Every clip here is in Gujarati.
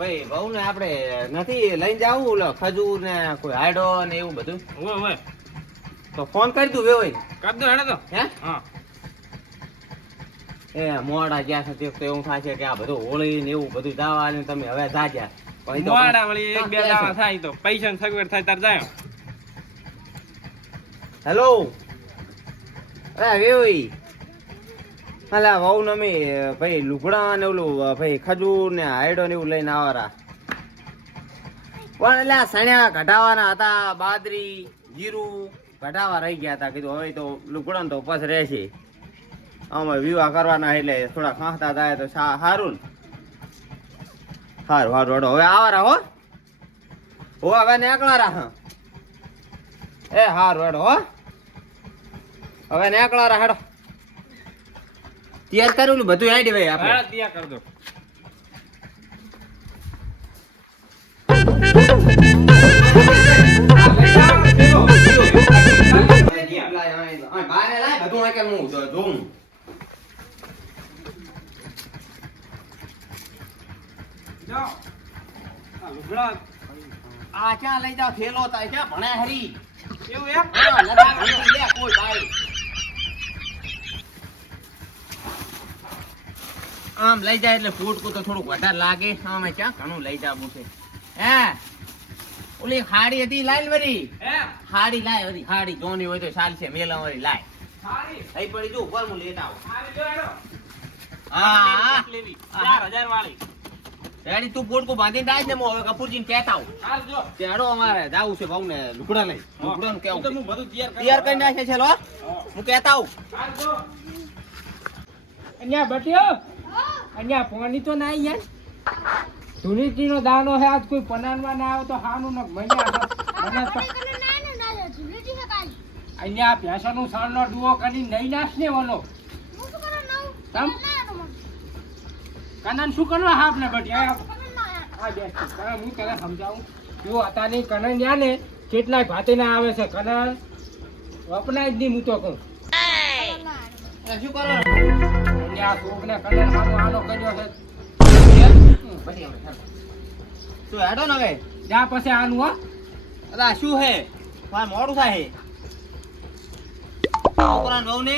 ભાઈ બહુ ને આપણે નથી લઈને જાવું ખજૂર ને કોઈ હાડો ને એવું બધું. તો ફોન કરી દઉં વેવાઈ. કરી દો હેડે તો. હે? હા. એ મોડા ગયા છે તે એવું થાય છે કે આ બધું હોળી ને એવું બધું જવા ને તમે હવે જાજ્યા. મોડા વળી એક બે દાવા થાય તો પૈસા સગવડ થાય તાર જાય. હેલો અરે વેવાઈ. અલા, વહુ નમી, ભાઈ લુગડા ને ઓલું, ભાઈ ખજૂર ને હાયડો ને એવું લઈને આવવાના. પણ એટલે સણ્યા ઘટાવાના હતા બાદરી જીરું ઘટાવા રહી ગયા હતા. કીધું, હવે તો લુગડા તો પસ રહેશે આમાં વિવાહ કરવાના એટલે થોડા ખાંસતા થાય તો સારું સારું સારું હેડો હવે આવારા હો. હો હવે નીકળારા હા. એ, હારું હેડો હો. હવે નીકળારા હેડો. તૈયાર કરેલું બધું આઈડી ભાઈ આપણે. તૈયાર કર દો. આ ક્યાં લઈ જાવ થેલો ક્યાં ભણે હરી? એવું એમ? ભણ્યું કોઈ ભાઈ આમ લઈ જાય એટલે ફૂટકું તો થોડુંક વધારે લાગે. આમ ક્યાં ઘણું લઈ જવું છે. હે? ઓલી હાડી હતી લાઈ વરી? હાડી લાય વરી હાડી જોની હોય તો ચાલશે મેલા વરી લાય. સારી પડી જો ઉપર હું લેતા આવું. સારી જો હેડો. હા લેવી. હા. 4000 વાળી. રેડી તું પોટકું બાંધીને ડાય ને હું હવે કપૂરજીને કહેતા આવું. હાલ જો. અમારે જાવું છે ભાવને લુકડા લઈ. લુકડા ને કેવું હું બધું તૈયાર કરી તૈયાર કરી નાખે. છે લો. હું. કહેતા આવું. હાલ અહીંયા બટ્યો અહીંયા પોણી તો ના યાર. ધૂળીટીનો દાનો હે આજ કોઈ પનાનમાં ના આવે તો હાનું ન મજા મને તો અહીંયા ભેંસોનું સણનો ડુઓ કરી નહીં નાશ ને ઓલો. તમ કનન શું કરવા હાફ ને બટ્યા આ બેસ હું તને સમજાવું. જો અત્યારની કનન યા ને કેટલાય ભાતે ના આવે છે. કનન અપનાય જ નહીં હું તો કહું. શું કરો? અહીંયા કોકને કનન હાનો આનો કર્યો છે. પછી આપણે હેડો. તું હેડો ને હવે. ત્યાં પછી આનું હો. અલા શું હે મારે મોડું થાય હે છોકરાને ને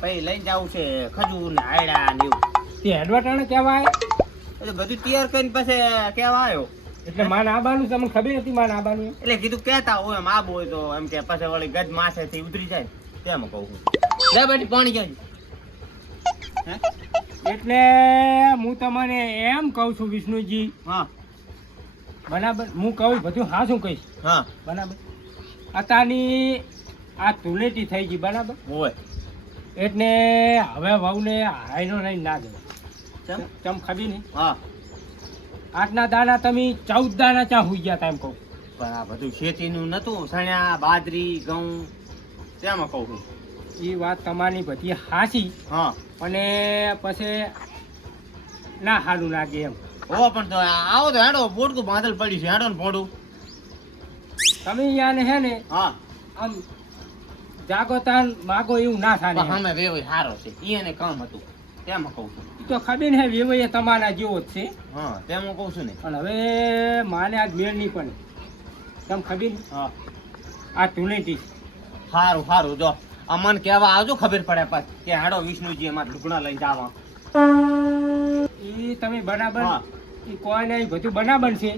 ભાઈ લઈને જાવું છે ખજૂર ને હાયડા ને એવું. તે હેડવટાણે કહેવાય? એટલે બધું તૈયાર કરીને પછી કેવા આવ્યો. એટલે માન આબાનું તમને ખબર નથી માન આબાનું. એટલે કીધું કેતા હોય એમ આબુ હોય તો એમ કે પછી વળી ગજ માથેથી ઉતરી જાય. તેમ કહું છું. લે બેટી પાણી જાય એટલે હું તમને એમ કહું છું વિષ્ણુજી. હા. બરાબર? હું કહું બધું હા શું કહીશ? હા. બરાબર? અત્યારની આ ધૂળેટી થઈ ગઈ બરાબર? હોય એટલે હવે વહુને હાઈનો નહીં ના દે ચમ? ખબી નહીં? હા. આટના દાણા તમે ચૌદ દાણા ચા હોઈ ગયા એમ કહું. પણ આ બધું ખેતીનું નતું સણ્યા બાજરી ઘઉં તેમાં કહું છું એ વાત તમારી બધી હાસી હા. અને પછી ના સારું લાગે એમ. ઓ પણ તો આવો તો હેડો પોટકું બાંધલ પડ્યું છે. હેડો ને પોડું તમે યાને હે ને હા. આમ જાગો તાન માગો એવું ના થાય. અમે વેવાય સારો છે. ઈ એને કામ હતું. તેમાં કહું છું. ઈ તો ખબર ને વેવાઈએ તમારા જેવો જ છે. હા તેમાં કહું છું ને. પણ હવે માને આજ મેળ નહીં પણ તમ ખબર? હા. આ ધૂળેટી સારું સારું જો. અમને કહેવા આવજો ખબર પડે પછી કે હાડો વિષ્ણુજી અમારે લુગડા લઈને જાવા. એ તમે બરાબર. ઈ કોઈ નહીં બધું બરાબર છે.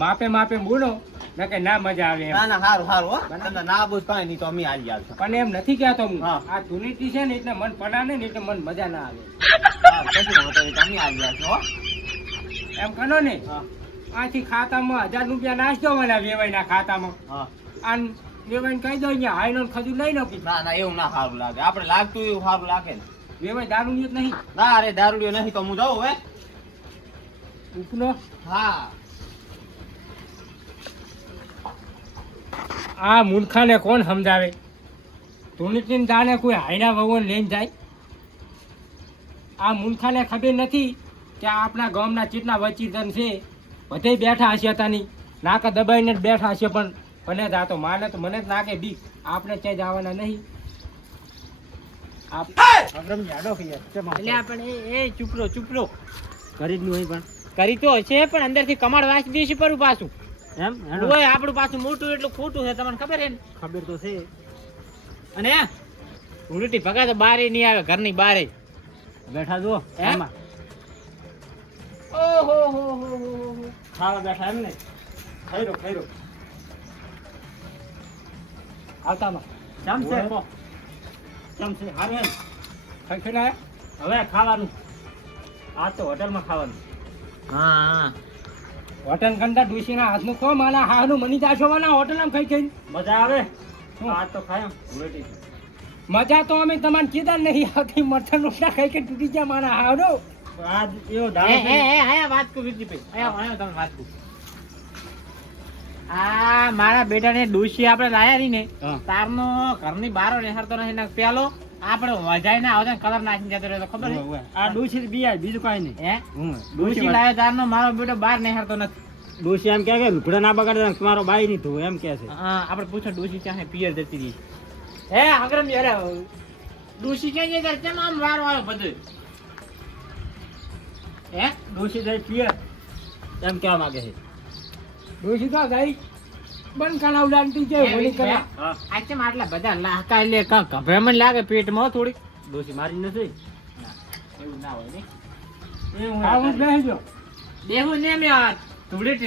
માપે માપે બોલો ન કે ના મજા આવે ના ના સારું સારું હો. તમને ના બોલ કાંઈ નહીં તો અમે આવી જાવ પણ એમ નથી કહેતો હું. આ ધૂળેટી છે ને એટલે મન પડાને ને એટલે મન મજા ના આવે. તમે આવી જાવ છો એમ કરો ને. આથી ખાતામાં હજાર રૂપિયા નાખજો મને વેવાઈના ખાતામાં. અને વેવાઈને કહી દો અહીંયા હાઈનો ને ખજૂર લઈ લો ના ના એવું ના સારું લાગે. આપણે લાગતું એવું સારું લાગે ને. વેવાઈ દારૂ જ નહીં. ના અરે દારૂડિયો નહીં તો હું જાઉં હવે ઉપનો? હા. આ મૂર્ખાને કોણ સમજાવે? ધૂળીટીને દાને કોઈ હાઈના વવન લઈને જાય? આ મૂર્ખાને ખબર નથી કે આપણા ગામના ચીટના વચીતન છે? બધે બેઠા હશે તાની નાકા દબાઈને જ બેઠા હશે પણ મને જ આ તો માને તો મને જ નાખે બીક. આપણે ક્યાંય જવાના નહીં. આપ આપણે યાદો કહીએ એટલે એ ચૂપરો ચૂપરો કરી તો હશે પણ અંદરથી કમાડ વાંચી દઈશું પર પાછું. એમ. આપણું પાછું મોટું એટલું ખોટું છે તમને ખબર છે ને? ખબર તો છે. અને ઉલટી ભગા તો બારે નહીં આવે ઘરની બારે. બેઠા જુઓ એમાં ઓહો હો હો હો હો ખાવા બેઠા એમ ને આવતામાં કેમ છે. કેમ છે હારું એમ ખાઈ ખાઈને હવે ખાવાનું. આ તો હોટલમાં ખાવાનું. હા હા. હોટલ કંટા ડુસીના હાથનું ખો માના હાનું મની જાશો માના હોટલમાં ખાઈ ખાઈ મજા આવે? શું? આ તો ખાય મજા તો અમે તમારે કીધા નહીં આવતી મરચા રોટલા ખાઈ કે તૂટી ગયા મારા હારો આજ એવો હે ડાળો હે છે હે આયા વાત કુ વિજયભાઈ આયા આયા તમે વાત કુ આ મારા બેટાને ડોશી આપણે લાયા રહી ને. તારનો ઘરની બારો નિહાળતો નથી ને પેલો આપણે વજાઈ ના આવતા કલર નાખી જતો રહ્યો ખબર છે? આ ડૂસી બિયા બીજું કાંઈ નહીં. હે? ડોશી લાયો તારનો મારો બેટો બહાર નિહાળતો નથી. ડોસી એમ કે લુગડા ના બગાડે તમારો બાઈ નહીં ધોવું એમ કે છે. હા આપણે પૂછો ડોશી ક્યાં પિયર જતી રહી. હે અગ્રમ યાર ડોશી ક્યાં તારે? કેમ આમ વાર આવ્યો બધું? હે? દોશી જાય પિયર? એમ કેવા માંગે છે. તો ગઈ બન કણા લાગતી છે હોળી આ આટલા બધા લાહકા લે કા ગભરામણ લાગે પેટમાં થોડી ડોસી મારી નથી. એવું ના હોય ને આવું ને મેં આ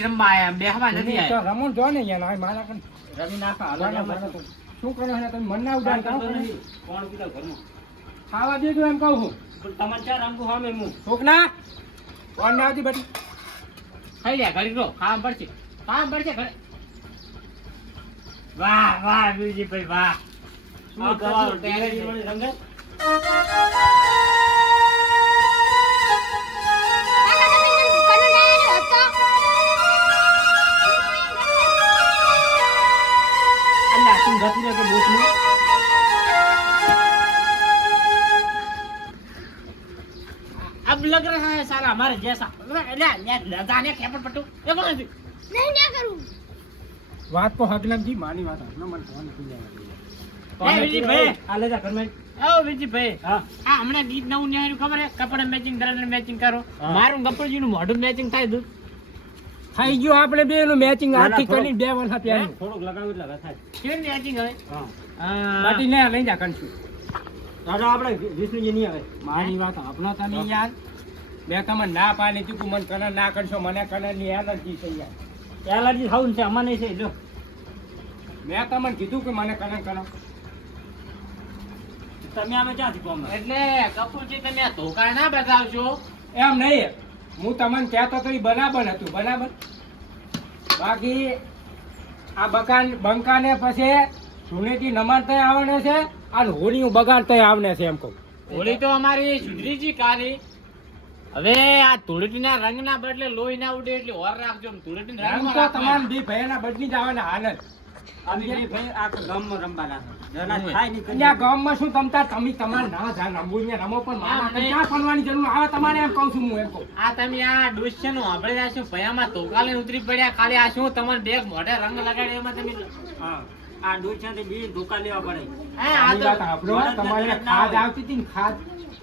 રમવા આયા બેહવા નથી તો રમણ જો ને યાર મારા કન રમી નાખા હાલો શું કરો તમે મન ના ઉડાડ કરો કોણ કીધા ઘરમાં ખાવા દેજો એમ કહું પણ તમારે ચાર રંગું સામે હું છોકના કોણ ના આવતી બટી ખાઈ લે ઘડી રો ખાવા પડશે. ખાવા પડશે ઘરે વાહ વાહ વિજયભાઈ વાહ શું કરવાનું? ટેલેરી વાળી રંગે? અલ્યા, તું જતી રહે કે બોકનું? अब लग रहा है साला हमारे जैसा ले ले जाने खेपट पट्टू ये कौन है વાત તો હગલમજી માની વાત હગલમ મને ફોન કરી જાય વિજયભાઈ આ જા ઘરમાં. ઓ વિજયભાઈ હા. આ હમણાં ગીત નવું ન્યાયનું ખબર હે? કપડા મેચિંગ મેચિંગ કરો. મારું મોઢું મેચિંગ થાય દૂધ. થઈ ગયું આપણે બે નું મેચિંગ ના, કરીને બે વર્ષ ત્યાં થોડુંક લગાવ્યું એટલે થાય. મેચિંગ હવે? હા. બાટી ને લઈ જા કંશું દાદા આપણે વિષ્ણુજી નહીં આવે. મારી વાત આપણો તમે યાર. મેં તમને ના પાડી ચૂકું મને કલર ના કરશો મને કલરની એલર્જી થઈ યાર. એલર્જી થવું છે અમારે નહીં છે જો મેં તમને કીધું કે મને કલર કરો. તમે અમે ક્યાંથી કોમ? એટલે કપૂરજી તમે ધોકા ના બતાવશો એમ નહીં. હું તમને કહેતો તો ઈ બરાબર હતું બરાબર? બાકી આ બકાન બંકાને પછી નમાર તય આવને છે અને હોળીનું બગાડતા આવને છે એમ કહું. હોળી તો અમારી સુધરીજી કાલી હવે આ ધૂળેટીના રંગના બદલે લોહી ના ઉડે એટલે ઓર રાખજો ધૂળેટીના રંગ તો તમામ બે ભાઈના બદલી જ આવવાના અમે બે ભાઈ આ ગામમાં રમવાના છે. જેના હું. થાય નહીં કરી. અહીંયા ગામમાં શું તમતા તમે તમારે ના જા રમવું અહીંયા રમો પણ મારા એમ નહીં. ક્યાં ફરવાની જરૂર આવે તમારે એમ છું હું એમ કહું આ તમે આ ડુસ્યનું સાંભળી રહ્યા ભયામાં ધોકા લઈને ઉતરી પડ્યા ખાલી આ તમારે બેગ મોઢે રંગ લગાડ્યો એમાં તમે હા આ ડોસિયાથી બી ધોકા લેવા પડે હે, આ આની તો વાત સાંભળો, તમારે ખાદ આવતી હતી ખાદ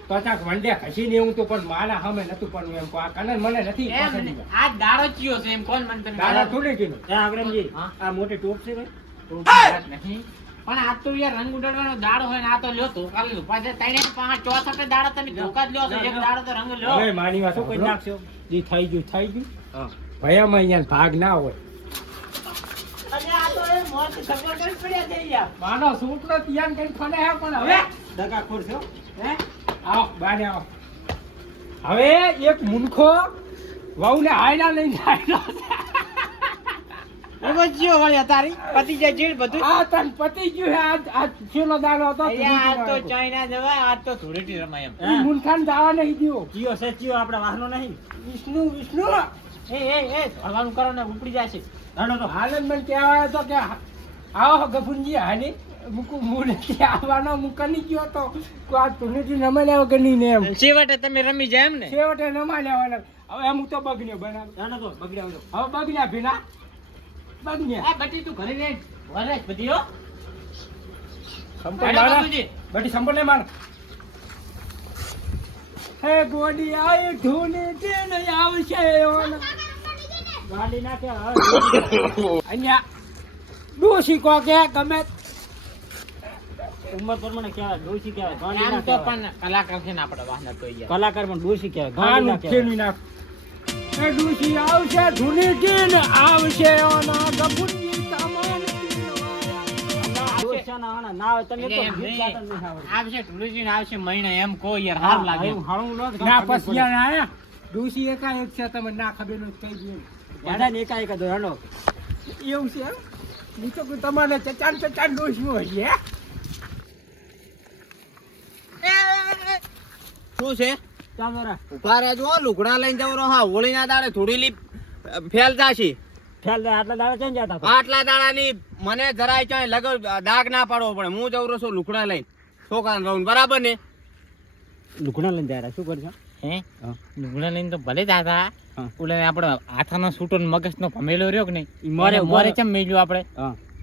તો ચાક ખસી ને હું તો પણ મારા હમે નતું પણ એમ. કો આ કલર મને નથી. આ દાડો ચિયો છે એમ કોણ મને દાદા થોડી કીધું. એ આગરમજી આ મોટી ટોપ છે ભાઈ. નહીં. પણ આ તો યાર રંગ ઉડાડવાનો દાડો હોય ને આ તો લ્યો તો કાલે પાસે છે. ત્રણે પાંચ ચોસઠ દાડો તમે ધોકા જ લ્યો છો. એક દાડો તો રંગ લ્યો. હવે માની વાત કોઈ નાખશો જી થઈ ગયું થઈ ગયું. હા. ભયામાં અહીંયા ભાગ ના હોય. અને આ તો એ મોત ખબર કરી પડ્યા છે યાર. માનો છોકરો ત્યાં કઈ ફને હે પણ હવે. દગાખોર છો. હે? આવો બાને આવો. હવે એક મુનખો વહુને હાયલા લઈને આયલો છે. એવો તારી પતી જાય ચીડ બધું? આ તન પતી ગયું આજ આજ છેલ્લો દાડો હતો અહીંયા તો ચાઇના જવાય આજ તો ધૂળેટી રમાય એમ. મુનખાને દાવા નહીં દ્યો. ચિયો છે ચિયો આપણે વાહનો નહીં. વિષ્ણુ વિષ્ણુ. એ એ એ હવાનું કરો ને ઉપડી જશે. દાડો તો હાલ મને કહેવાય તો કે આવો ગફુનજી હાની મુકુ મુને આવવાનો મુકની ગયો તો? કો આ તુનેથી નમાઈ લેવા કે નહીં એમ? છેવટે તમે રમી જાય એમ ને? છેવટે નમાઈ લેવાના. હવે અમુક તો બગડ્યો બનાવ. દાડો તો બગડ્યા હવે બગડ્યા ભીના. બગડ્યા. આ બટી તું ઘરે રહે વરે બધી હો. સંપલ હેડો બટી સંપલ માર. હે ગોડી આય ધૂની તે આવશે એવાના. ગાડી નાખે અહીંયા ડોશી કો કે ગમે ઉંમર પ્રમાણે કહેવાય ડોશી કહેવાય ગાંડી ના તો પણ કલાકાર છે ને આપણે વાહન તો યાર કલાકાર પણ ડોશી કહેવાય ગાંડી ના કહેવાય. નાખ એ ડોશી આવશે ધૂની તે આવશે ઓના ગપુની સામાન ના તમે. આવશે ઢુલુજી આવશે મહિને એમ કહો યાર લાગે. ના ખબર પછી પડે. યાર આયા. ડોશી એકાએક છે તમે ના ખબરનું કહી બધાને એકાએક જ હોય, એવું છે એમ? હું તમારે ચચાન ચચાન ડોશી હોય છે હે? શું છે? ઊભા રહેજો લુગડા લઈને જવું હા હા હોળીના દાડે થોડી લીપ ફેલ જાશી. ફેલ આટલા દાડા ક્યાં જતા આટલા દાડા ની મને જરાય ચાય લગ દાગ ના પાડવો પડે. હું જવરો રહું છું લુગડા લઈને. છોકરા રહું બરાબર ને? લુગડા લઈને જાય શું કરશો? હે. લુગડા લઈને તો ભલે જ હતા હા. ઓલે આપણે હાથાનો સૂટો ને મગજનો ભમેલો રહ્યો કે નહીં? મોરે મોરે ચમ મેલ્યું આપણે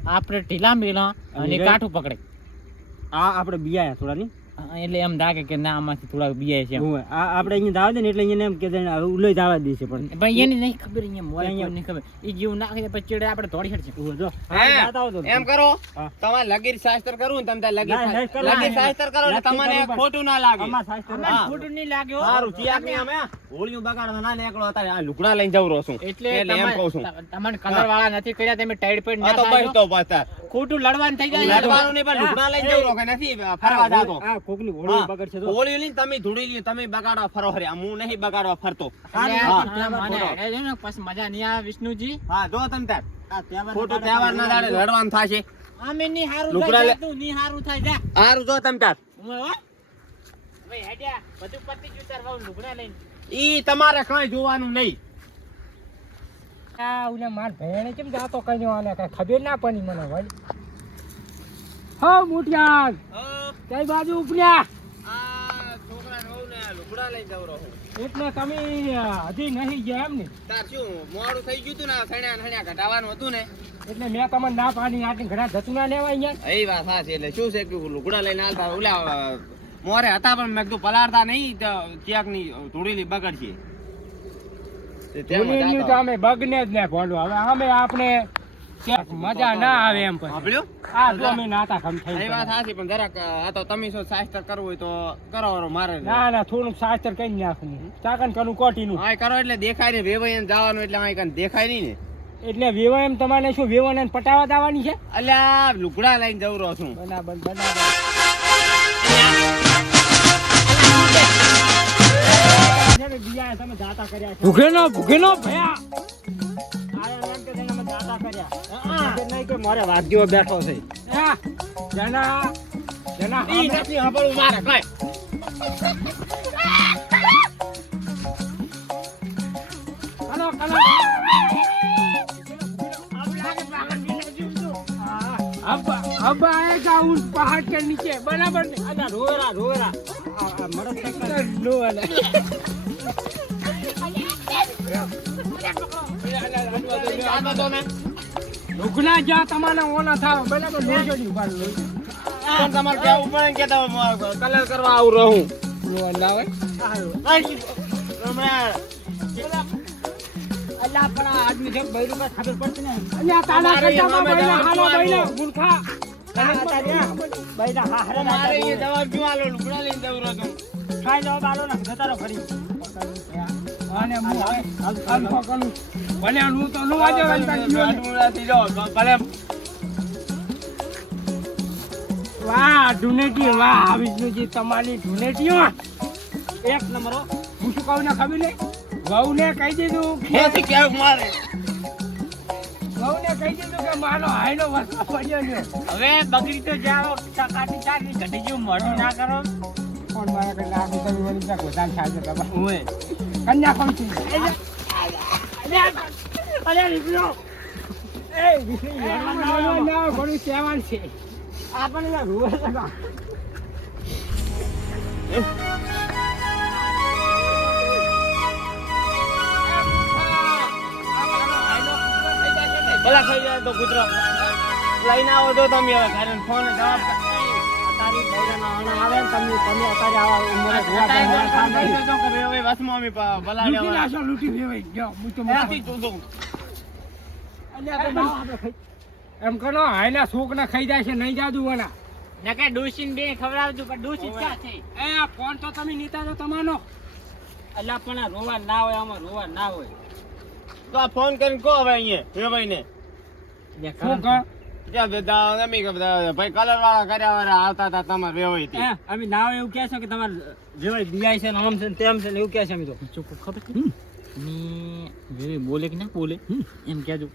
આપણે ઢીલા મેલા અને કાઠું પકડે. આ આપણે બિયાયા થોડા ની એટલે એમ લાગે કે ના આમાંથી થોડાક બીયા છે. આ આપણે અહીંયા દાવા દે ને એટલે અહીંયા એમ કે હવે દાવા દે છે પણ. પણ એને નહીં ખબર અહીંયા મોરે અહીંયા- કોઈને ખબર. એ જીવ નાખે પછી ચડે આપણે દોડી હેડશે જો. હે, એમ કરો. તમારે લગીર શાસ્ત્ર કરું ને તમે લગીર. લગીર શાસ્ત્ર કરો તમને ખોટું ના લાગે. અમાર શાસ્ત્ર ખોટું નહીં લાગ્યો સારું ચિયાકની અમે? હોળીયું બગાડવા ના નીકળો હતા આ લુકડા લઈને જવું રહું છું. એટલે એમ કહું છું. તમને કલર વાળા નથી કર્યા તમે ટાઈડ પેડ ના તો બસ તો બસ. ખોટું લડવાનું થઈ જાય. લડવાનું નહીં પણ લુગડા લઈને જવું રહો કે નથી ફરવા જાતો. આ કોકની હોળી બગડશે તો હોળી લઈને તમે ધૂળી લ્યો તમે બગાડવા ફરો હરે. હું નહીં બગાડવા ફરતો. છે પછી મજા નહીં આવે વિષ્ણુજી. હા જો તમ તાર ખોટું તહેવાર ના દાડે લડવાનું. થશે. અમે ની હારું થાય તું, ની હારું થાય જા. હારું જો તમ તાર ભાઈ હેડ્યા. બધું પતી ગયું તાર લુગડા લઈને. ઈ તમારે કઈ જોવાનું નહીં. ઉને માર ભેણે કેમ જાતો કઈ આને? કઈ ખબર ના પડી મને વળી. હો મુઠિયાર કઈ બાજુ ઉપડ્યા એટલે તમે હજી નહીં ગયા એમ ને તાર શું મોડું થઈ ગયું તું ને સણ્યા સણ્યા ઘટાવાનું હતું ને એટલે મેં તમને ના આટલી ઘણા જતું ના લેવાય અહીંયા. એ સાચી, એટલે શું છે લુગડા લઈને હાલતા ઓલા મોરે હતા પણ મેં કીધું પલાળતા નહીં ક્યાંકની ધૂળેલી બગડશે. ભૂલીની તો અમે બગને જ ને ભોંડું હવે અમે આપણે મજા ના આવે એમ સાંભળ્યું? આ તો અમે નાતા ખમ થઈ વાત સાચી પણ જરાક આ તો તમે શું શાસ્ત્ર કરવું હોય તો કરાવરો મારે ના ના થોડું શાસ્ત્ર કઈ નાખું. ચાકન કનું કોટીનું. હા કરો એટલે દેખાય ને વેવાઈ જવાનું એટલે અહીં કઈ દેખાય નહીં ને. એટલે વેવાય એમ તમારે શું વેવાને પટાવા દાવાની છે? અલ્યા લુગડા લઈને જવું રહો છું. બરાબર બરાબર બીજા તમે જાતા કર્યા છે ભૂખેનો ભૂખેનો ભયા આયા એમ કે જાણે અમે જાતા કર્યા ખબર નહીં કે મારે વાદ્યો બેઠો છે હા, જના જના ઈ નથી સાંભળવું મારે કઈ કલો કલો अब अब आएगा उस पहाड़ के नीचे बराबर ने અલા રોવેરા રોવેરા આ- આ મરદ છે કે- नो वाला જાતો તો ને ઢોકળા જ્યાં તમારા ઓલા થાવ બરાબર લોજો ની ઊભા લો તમારે ક્યાં ઉપર કે તમે કલર કરવા આવું રહું. લો અલ્લાહ હમણાં અલા પણ આદમી છે બૈરું કાંઈ ખબર પડતી નહીં. અને તાલા અમારે કટામાં એમાં બૈલા બધા હાલો બૈલા મૂર્ખા. બૈરા હારે મારે એ દવા પીવા લો લુગડા લઈને જવું રહું ખાઈ બાલો ને જતા ફરી. નો ને. વાહ વાહ તમારી ઢુનેટીઓ એક નંબર હું શું કહું ને ખબર ને વહુને કહી દીધું કે મારે વહુને કહી દીધું કે મારો હાયલો વસવા પડ્યો ને હવે બગડી તો જાઓ કાટી ચાટી ઘટી ગયું મોઢું ના કરો પણ મારા કઈ લાગુ તમે વળી ત્યાં ગોદાન થાય છે બાબા ઓય કન્યા કોણ છે. અરે વિષ્ણુ એ ના ના ના ઘણું કહેવાનું છે. આપણને યાર રોવે ભલા થઈ જાય તો કૂતરો. લઈને આવો તો તમે હવે ફોન જવાબ આ તારીખ આણા આવે ને તમે તમે અત્યારે આવા ઉંમરે જોવા અત્યારે જમવા તો નહીં. કે ભાઈ હવે વસમાં અમે લૂંટી બલાડ્યા નાખો વેવાઈ જાઓ હું તો ત્યાંથી જોજો. અલ્યા તો આપણે ખાઈ. એમ કરો હાયલા શોક ના ખાઈ જાય છે નહીં જાદુ વાના નકે ડોશીને બે ખવડાવજો પણ ડોશી ક્યાં છે? એ આ ફોન તો તમે નીતા છો તમારો. અલ્યા પણ આ રોવા ના હોય આમાં રોવા ના હોય. તો આ ફોન કરીને કહો હવે અહીંયા વેવાઈને શું કહો? ત્યાં બધા અમે બધા ભાઈ કલર વાળા કર્યા વાળા આવતા હતા તમારે વેવાઈ હે, અમે ના એવું કહે છે કે તમારે જેવાય દિયાય છે ને આમ છે ને તેમ છે ને એવું કહે છે અમે તો. ચોખ્ખું ખબર ને બોલે કે ના બોલે? એમ કહેજો.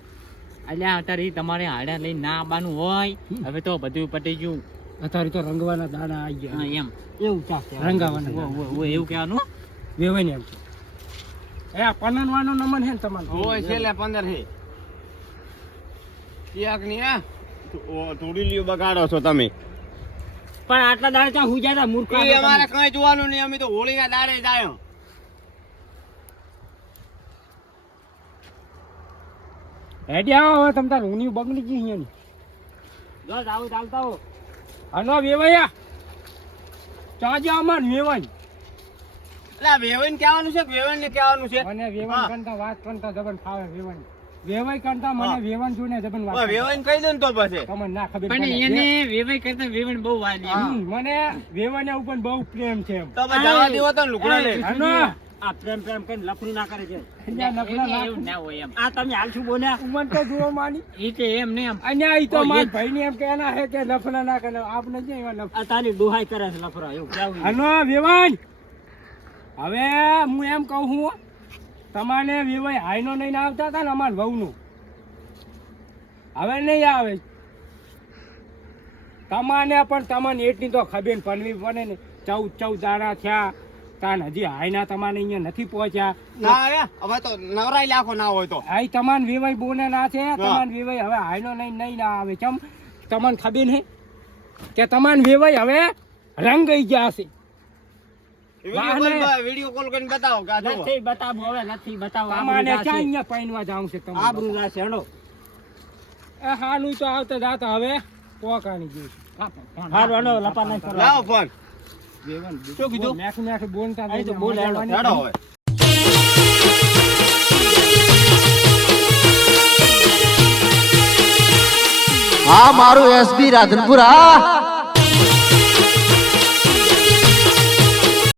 અલ્યા અત્યારે તમારે હાડા લઈને ના આવવાનું હોય. હવે તો બધું પટી ગયું. અત્યારે તો રંગવાના દાડા આવી ગયા. એમ. એવું ચાલશે રંગાવાના એવું કહેવાનું? વેવાય ને એમ એ પંદર પનનવાનો નંબર છે ને તમારો? હોય છેલ્લે પંદર છે. ક્યાંક નહીં હા? તોડીલીઓ બગાડો છો તમે. પણ આટલા દાડે ત્યાં હું ગયા મૂર્ખ અમારે કઈ જોવાનું નહીં અમે તો હોળીના દાડે જ આવ્યો હેડી આવો હવે તમ તાર ઊની બગડી ગઈ અહીંયાની જો આવું ચાલતા હો. હનો વેવાયા. ચાજે અમાર વેવાય. એટલે વેવાઈને કહેવાનું છે વેવાઈને કહેવાનું છે? મને. વેવાઈ કરતા વાત કરતા જબર ફાવે વેવાઈ વેવાઈ કરતા મને હા. વેવાઈ ને જબન વાત હવે કહી દો ને તો પછી. તમને ના ખબર પણ એને વેવાઈ કરતા વેવાઈ બહુ વાલી. મને વેવાઈના ઉપર બહુ પ્રેમ છે એમ. તો જવા દેવો તો લુકડા લે હનો. આ પ્રેમ પ્રેમ કરીને લફડી ના કરે છે. એવું ના હોય એમ. આ તમે હાલ શું બોલ્યા? ઉમર તો જુઓ માની એ કે એમ ને એમ. અહીંયા ઈ તો માર ભાઈ ને એમ કેના હે કે લફડા ના કરે. આપણે જે એવા લફ- આ તારી દોહાઈ કરે છે લફરા એવું કેવું હનો વેવાઈ હવે હું એમ કહું છું તમારે વિવાય હાઈનો નહીં આવતા હતા ને અમારા વહુનું. હવે નહીં આવે. તમાને પણ તમને એટલી તો ખબર પડવી પડે ને. ચૌદ ચૌદ દાડા થયા તાન હજી હાઈના તમારે અહીંયા નથી પહોંચ્યા. ના હવે તો નવરાઈ લાખો ના હોય તો. હાઈ તમાન વિવાય બોને ના છે તમાન વિવાય હવે હાઈનો નહીં નહીં ના આવે. ચમ તમને ખબર નહીં કે તમાન વિવાય હવે રંગ ગઈ ગયા છે વીડિયો કોલ બ- વીડિયો કોલ કરીને બતાવો કે આ જુઓ. નથી બતાવો હવે નથી બતાવો. તમારે ક્યાં અહીંયા પૈનવા જાવું છે તમારે? આબરૂ જાશે, હેડો. એ હાલું તો આવતા જાતા હવે. પોકાની ગયું હારું, હેડો, લપા નહીં કરો. લાવો ફોન. શું કીધું? મેખ મેખ બોલતા અહીં તો જઈને હેડો. હેડો હવે. હા મારું એસબી રાધનપુર